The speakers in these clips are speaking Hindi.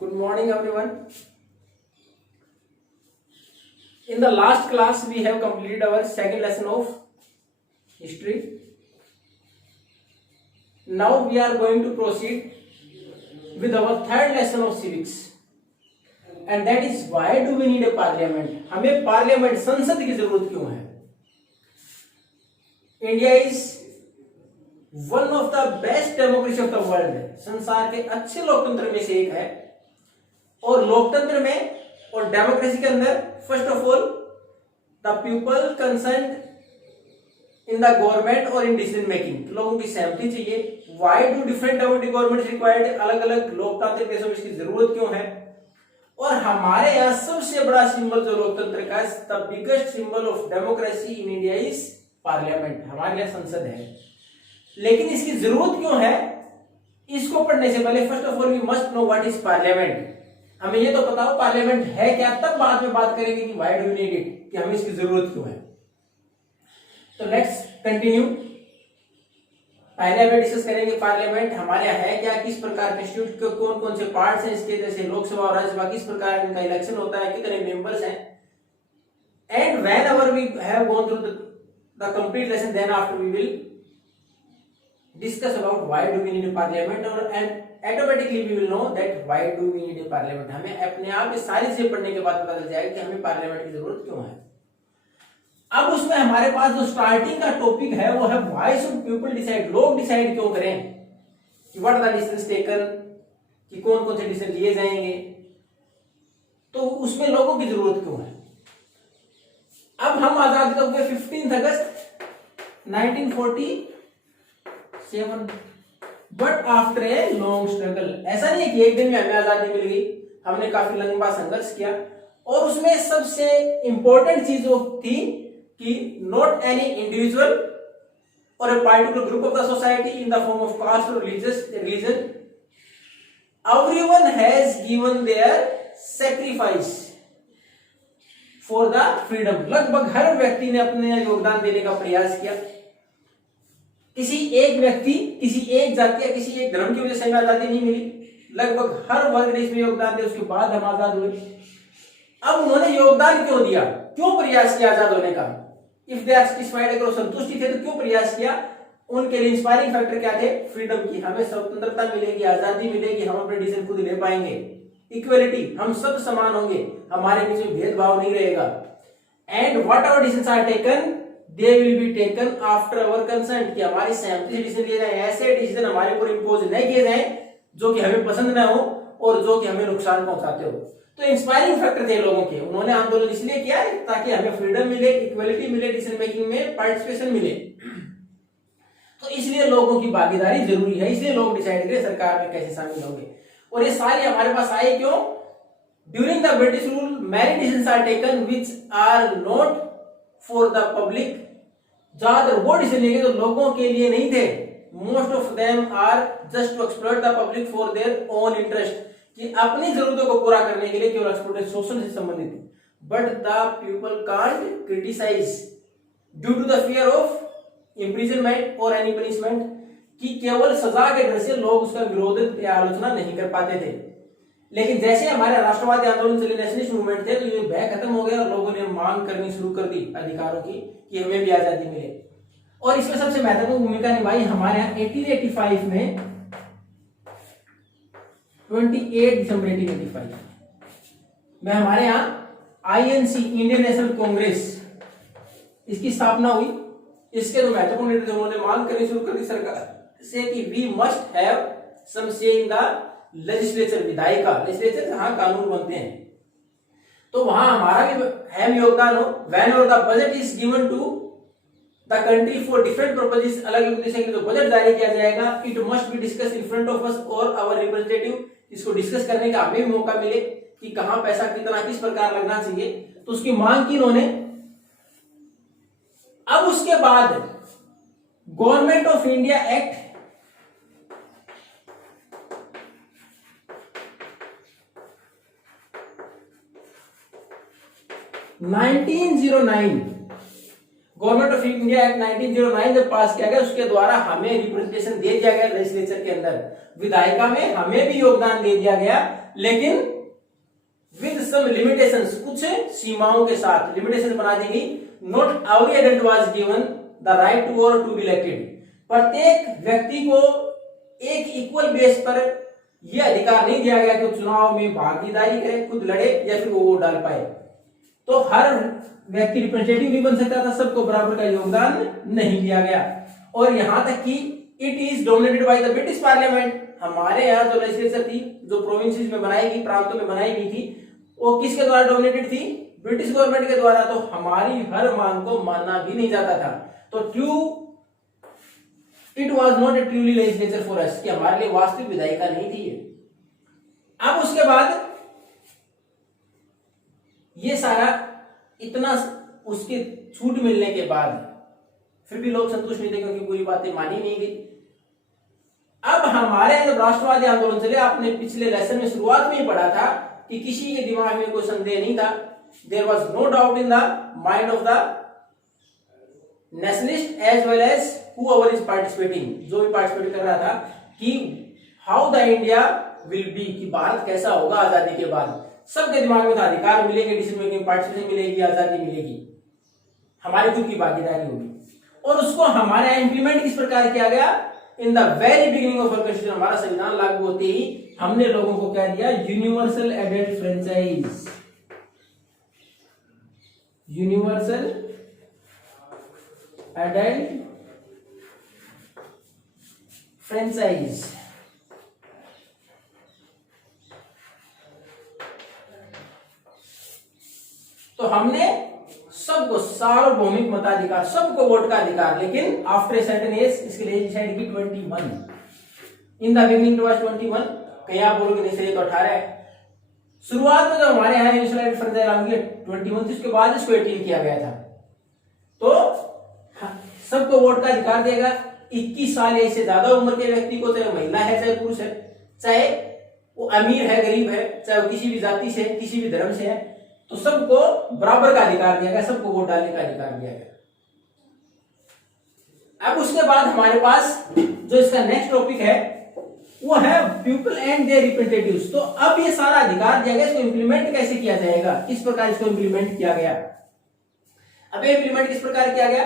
Good morning, everyone. In the last class, we have completed our second lesson of history. Now we are going to proceed with our third lesson of civics, and that is why do we need a parliament? हमें पार्लियामेंट संसद की जरूरत क्यों है? India is one of the best democracy of the world. संसार के अच्छे लोकतंत्र में से एक है. और लोकतंत्र में और डेमोक्रेसी के अंदर first of all the people concern in the government और इन डिसीजन मेकिंग. लोगों की सहमति चाहिए. Why do different democratic government required? अलग अलग लोकतांत्रिक देशों में इसकी जरूरत क्यों है? और हमारे यहाँ सबसे बड़ा सिंबल जो लोकतंत्र का, the biggest symbol of democracy in India is parliament. हमारे यहाँ संसद है. लेकिन इसकी जरूरत क्यों है? इसको पढ़ने से पहले first of all we must know what is parliament. हमें ये तो पता हो पार्लियामेंट है क्या, तब बाद में बात करेंगे कि why do we need it, कि हमें इसकी जरूरत क्यों है. तो लेट्स कंटिन्यू. पहले हमें डिस्कस करेंगे पार्लियामेंट हमारे यहाँ है क्या, किस प्रकार कंस्टिट्यूट, कौन कौन से पार्ट्स हैं इसके, जैसे लोकसभा और राज्यसभा, किस प्रकार इनका इलेक्शन होता है, कितने मेंबर्स हैं. And whenever we have gone through the complete lesson, then after we will discuss about why do we need a parliament, and automatically we will know that why do we need a parliament. हमें अपने आप ये सारी चीजें पढ़ने के बाद पता चल जाएगा कि हमें पार्लियामेंट की जरूरत क्यों है. अब उसमें हमारे पास जो स्टार्टिंग का टॉपिक है वो है व्हाई शुड पीपल डिसाइड. लोग डिसाइड क्यों करें कि what are the decisions taken, कि कौन कौन से डिसीजन लिए जाएंगे. तो उसमें लोगों की जरूरत क्यों है. अब हम आजाद कब हुए? 15 अगस्त 1947. But after a long struggle. ऐसा नहीं है कि एक दिन में हमें आजादी मिल गई. हमने काफी लंबा संघर्ष किया. और उसमें सबसे इंपॉर्टेंट चीज वो थी कि नॉट एनी इंडिविजुअल और a particular group of the society in the form of caste और religion, everyone has given their sacrifice for the freedom. लगभग हर व्यक्ति ने अपने योगदान देने का प्रयास किया. किसी एक व्यक्ति, किसी एक जाति या किसी एक धर्म की वजह से हमें आजादी नहीं मिली. लगभग हर वर्ग ने इसमें योगदान दिया. उसके बाद हम आजाद हुए. अब उन्होंने योगदान क्यों दिया, क्यों प्रयास किया आजाद होने का? इफ दे आर सैटिस्फाइड, अगर वो संतुष्टि थे तो क्यों प्रयास किया? उनके लिए इंस्पायरिंग फैक्टर क्या थे? फ्रीडम की. हमें स्वतंत्रता मिलेगी, आजादी मिलेगी, हम अपने डिसीजन खुद ले पाएंगे. इक्वलिटी, हम सब समान होंगे, हमारे बीच में भेदभाव नहीं रहेगा. And what our decisions are taken, they will be taken after our consent, कि हमारी सहमति से डिसीजन लिए जाए. ऐसे डिसीजन हमारे ऊपर इंपोज नहीं किए जाए जो कि हमें पसंद ना हो और जो कि हमें नुकसान पहुंचाते हो. तो इंस्पायरिंग फैक्टर थे लोगों के. उन्होंने आंदोलन इसलिए किया ताकि हमें फ्रीडम मिले, इक्वलिटी मिले, डिसीजन मेकिंग में पार्टिसिपेशन मिले. तो इसलिए लोगों की भागीदारी जरूरी है. इसलिए लोग डिसाइड करें सरकार में कैसे शामिल होंगे. और ये सारी हमारे पास आए क्यों? During the British rule many decisions are taken which are not for the public. ज्यादातर वो डिसीजन लिए जो लोगों के लिए नहीं थे. Most of them are just to exploit the public for their own interest, कि अपनी जरूरतों को पूरा करने के लिए केवल एक्सप्लॉइटेशन, शोषण से संबंधित. But the people can't criticise due to the fear of imprisonment और एनी पनिशमेंट, कि केवल सजा के डर से लोग उसका विरोध या आलोचना नहीं कर पाते थे. लेकिन जैसे हमारे राष्ट्रवादी आंदोलन चले, नेशनलिस्ट मूवमेंट थे, तो ये भय खत्म हो गया और लोगों ने मांग करनी शुरू कर दी अधिकारों की कि हमें भी आजादी मिले. और इसमें सबसे महत्वपूर्ण भूमिका निभाई हमारे यहाँ 1885 में 28 दिसंबर 1885 में हमारे यहाँ आईएनसी, इंडियन नेशनल कांग्रेस, इसकी स्थापना हुई. इसके जो महत्वपूर्ण लीडर थे उन्होंने मांग करनी शुरू कर दी सरकार से कि वी मस्ट हैव सम से इन द लेजिस्लेचर. विधायिका, लेजिस्लेचर जहां कानून बनते हैं, तो वहां हमारा भी अहम योगदान हो. Whenever the budget is given to the country for different purposes, अलग अलग उद्देश्य के लिए जो बजट जारी किया जाएगा, it must be discuss in front of us और आवर रिप्रेजेंटेटिव. इसको डिस्कस करने का हमें भी मौका मिले कि कहां पैसा कितना किस प्रकार लगना चाहिए. तो उसकी मांग की उन्होंने. अब उसके बाद government of India act 1909 government of India act 1909 जब पास किया गया उसके द्वारा हमें रिप्रेजेंटेशन दे दिया गया लेजिस्लेचर के अंदर, विधायिका में हमें भी योगदान दे दिया गया, लेकिन विद सम लिमिटेशंस, कुछ सीमाओं के साथ लिमिटेशन बना दी गई। Not every adult was given the right to और टू बी इलेक्टेड, प्रत्येक व्यक्ति को एक इक्वल बेस पर यह अधिकार नहीं दिया गया कि वो चुनाव में भागीदारी करे, खुद लड़े या फिर वो वोट डाल पाए। तो हर व्यक्ति रिप्रेजेंटेटिव नहीं बन सकता था, सबको बराबर का योगदान नहीं दिया गया। और यहां तक कि it is dominated by the British parliament, हमारे यहाँ जो लेजिस्लेचर थी, जो प्रोविंसेस में बनाई गई, प्रांतों में बनाई गई थी, वो किसके द्वारा डोमिनेटेड थी? ब्रिटिश गवर्नमेंट के द्वारा। तो हमारी हर मांग को मानना भी नहीं जाता था। तो it was not a truly legislature for us, कि हमारे लिए वास्तविक विधायिका नहीं थी ये। अब उसके बाद ये सारा इतना उसके छूट मिलने के बाद फिर भी लोग संतुष्ट नहीं थे, क्योंकि पूरी बातें मानी नहीं गई। अब हमारे जब राष्ट्रवादी आंदोलन चले, आपने पिछले लेसन में शुरुआत में ही पढ़ा था कि किसी के दिमाग में कोई संदेह नहीं था, there was no doubt in the mind of the nationalist as well as whoever is participating, जो भी पार्टिसिपेट कर रहा था, कि how the India will be, कि भारत कैसा होगा आजादी के बाद। सबके दिमाग में था अधिकार मिलेंगे, डिसीजन मेकिंग, पार्टिसिपेशन मिलेगी, आजादी मिलेगी, हमारी खुद की भागीदारी होगी। और उसको हमारे यहाँ इंप्लीमेंट किस प्रकार किया गया? In the very beginning of constitution, हमारा संविधान लागू होते ही हमने लोगों को कह दिया universal adult franchise, universal adult franchise. तो हमने सबको सार्वभौमिक मताधिकार, सबको वोट का अधिकार, लेकिन आफ्टर सर्टेन एज, इसके लिए डिसाइड की 21। इन द बिगिनिंग वाज 21, कहीं आप बोलोगे नहीं सही तो 18 है। शुरुआत में जब हमारे यहाँ यूनिवर्सल फ्रेंचाइज लागू किया 21 थी, उसके बाद इसको 18 किया गया था। तो सबको वोट का अधिकार देगा। 21 साल या इससे ज्यादा उम्र के व्यक्ति को, चाहे महिला है चाहे पुरुष है, चाहे वो अमीर है गरीब है, चाहे वो किसी भी जाति से, किसी भी धर्म से है, तो सबको बराबर का अधिकार दिया गया, सबको वोट डालने का अधिकार दिया गया। अब उसके बाद हमारे पास जो इसका नेक्स्ट टॉपिक है वो है पीपल एंड देयर रिप्रेजेंटेटिव्स। तो अब ये सारा अधिकार दिया गया, इसको इंप्लीमेंट कैसे किया जाएगा, किस प्रकार इसको इंप्लीमेंट किया गया। अब ये इंप्लीमेंट किस प्रकार किया गया?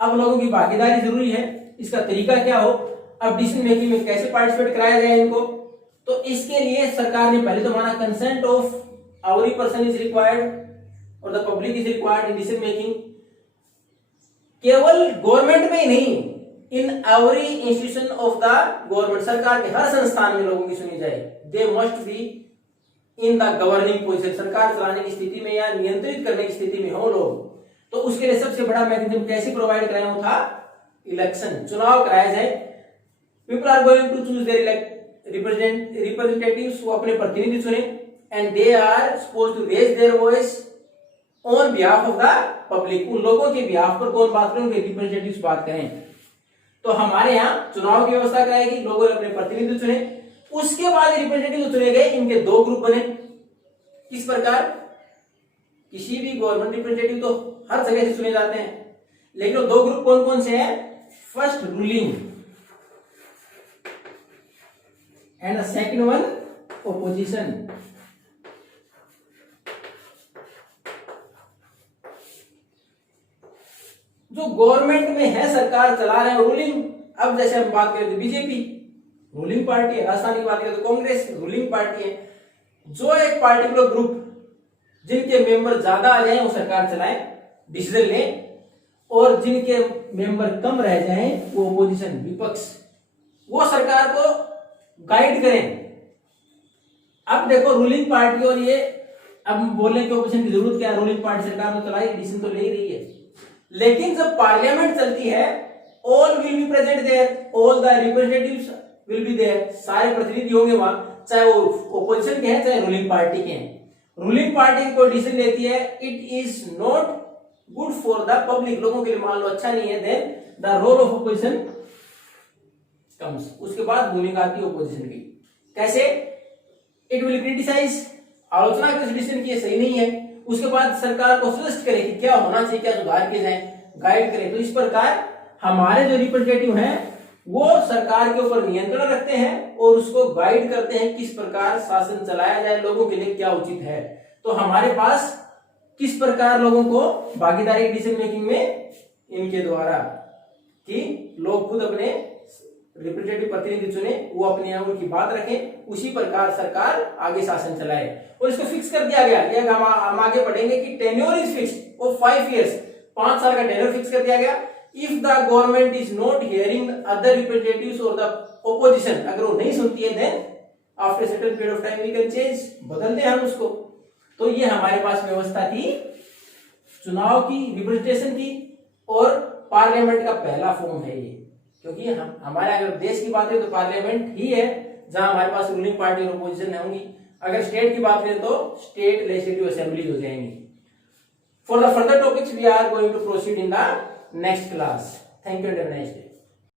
अब लोगों की भागीदारी जरूरी है, इसका तरीका क्या हो, अब डिसीजन मेकिंग में कैसे पार्टिसिपेट कराया जाए इनको। तो इसके लिए सरकार ने पहले तो माना consent of every person is required और the public is required in decision making. केवल गवर्नमेंट में ही नहीं, in every institution of the government, सरकार के हर संस्थान में लोगों की सुनी जाए। They must be in the governing position, सरकार चलाने की स्थिति में या नियंत्रित करने की स्थिति में हो लोग। तो उसके लिए सबसे बड़ा मैकेनिज्म कैसे प्रोवाइड कराया था? इलेक्शन, चुनाव कराया जाए। People are going to choose their representatives, वो अपने प्रतिनिधि चुने, and they are supposed to raise their voice on behalf of the public. उन लोगों के बिहाफ पर कौन बात करें? उनके रिप्रेजेंटेटिव्स बात करें। तो हमारे यहाँ चुनाव की व्यवस्था कराएगी, लोगों ने अपने प्रतिनिधि चुने। उसके बाद रिप्रेजेंटेटिव चुने गए, इनके दो ग्रुप बने। किस प्रकार? किसी भी गवर्नमेंट रिप्रेजेंटेटिव तो हर जगह से चुने जाते हैं, लेकिन वो दो ग्रुप कौन कौन से हैं? First ruling and the second one opposition. जो गवर्नमेंट में है, सरकार चला रहे हैं, रूलिंग। अब जैसे हम बात करें तो बीजेपी रूलिंग पार्टी है, राजस्थान की बात करें तो कांग्रेस रूलिंग पार्टी है। जो एक पार्टिकुलर ग्रुप जिनके मेंबर ज्यादा आ जाए वो सरकार चलाए, डिसीजन ले, और जिनके मेंबर कम रह जाएं वो ओपोजिशन, विपक्ष, वो सरकार को गाइड करें। अब देखो रूलिंग पार्टी और ये, अब बोलने की ओपोजिशन की जरूरत क्या है? रूलिंग पार्टी सरकार तो चलाई, डिसीजन तो ले ही रही है, लेकिन जब पार्लियामेंट चलती है, all will be present there, all the representatives will be there, सारे प्रतिनिधि होंगे वहां, चाहे वो ओपोजिशन के हैं चाहे रूलिंग पार्टी के हैं। रूलिंग पार्टी कोई डिसीजन लेती है, it is not good for the public, लोगों के लिए मान लो अच्छा नहीं है, then the role of opposition comes. उसके बाद भूमिका आती है ओपोजिशन की। कैसे? इट विल क्रिटिसाइज, आलोचना की डिसीजन की सही नहीं है, उसके बाद सरकार को सजेस्ट करे कि क्या होना चाहिए, क्या सुधार किए जाए, गाइड करें। तो इस प्रकार हमारे जो रिप्रेजेंटेटिव हैं वो सरकार के ऊपर नियंत्रण रखते हैं और उसको गाइड करते हैं किस प्रकार शासन चलाया जाए, लोगों के लिए क्या उचित है। तो हमारे पास किस प्रकार लोगों को भागीदारी डिसीजन मेकिंग में इनके द्वारा कि लोग खुद अपने रिप्रेजेंटेटिव प्रतिनिधि चुने, वो अपने यहाँ उनकी बात रखें, उसी प्रकार सरकार आगे शासन चलाए। और इसको फिक्स कर दिया गया, ये हम आगे पढ़ेंगे कि tenure is fixed of 5 years, 5 साल का टेन्योर फिक्स कर दिया गया। If the government is not hearing other representatives और द ओपोजिशन, अगर वो नहीं सुनती है then after certain period of time we can change, बदल दें हम उसको। तो ये हमारे पास व्यवस्था थी चुनाव की, रिप्रेजेंटेशन की, और पार्लियामेंट का पहला फॉर्म है ये, क्योंकि हम हमारे अगर देश की बात है तो पार्लियामेंट ही है जहां हमारे पास रूलिंग पार्टी और अपोजिशन होंगी। अगर स्टेट की बात करें तो स्टेट लेजिस्लेटिव असेंबली हो जाएंगी। For the further topics we are going to proceed in the next class. Thank you and have a nice day.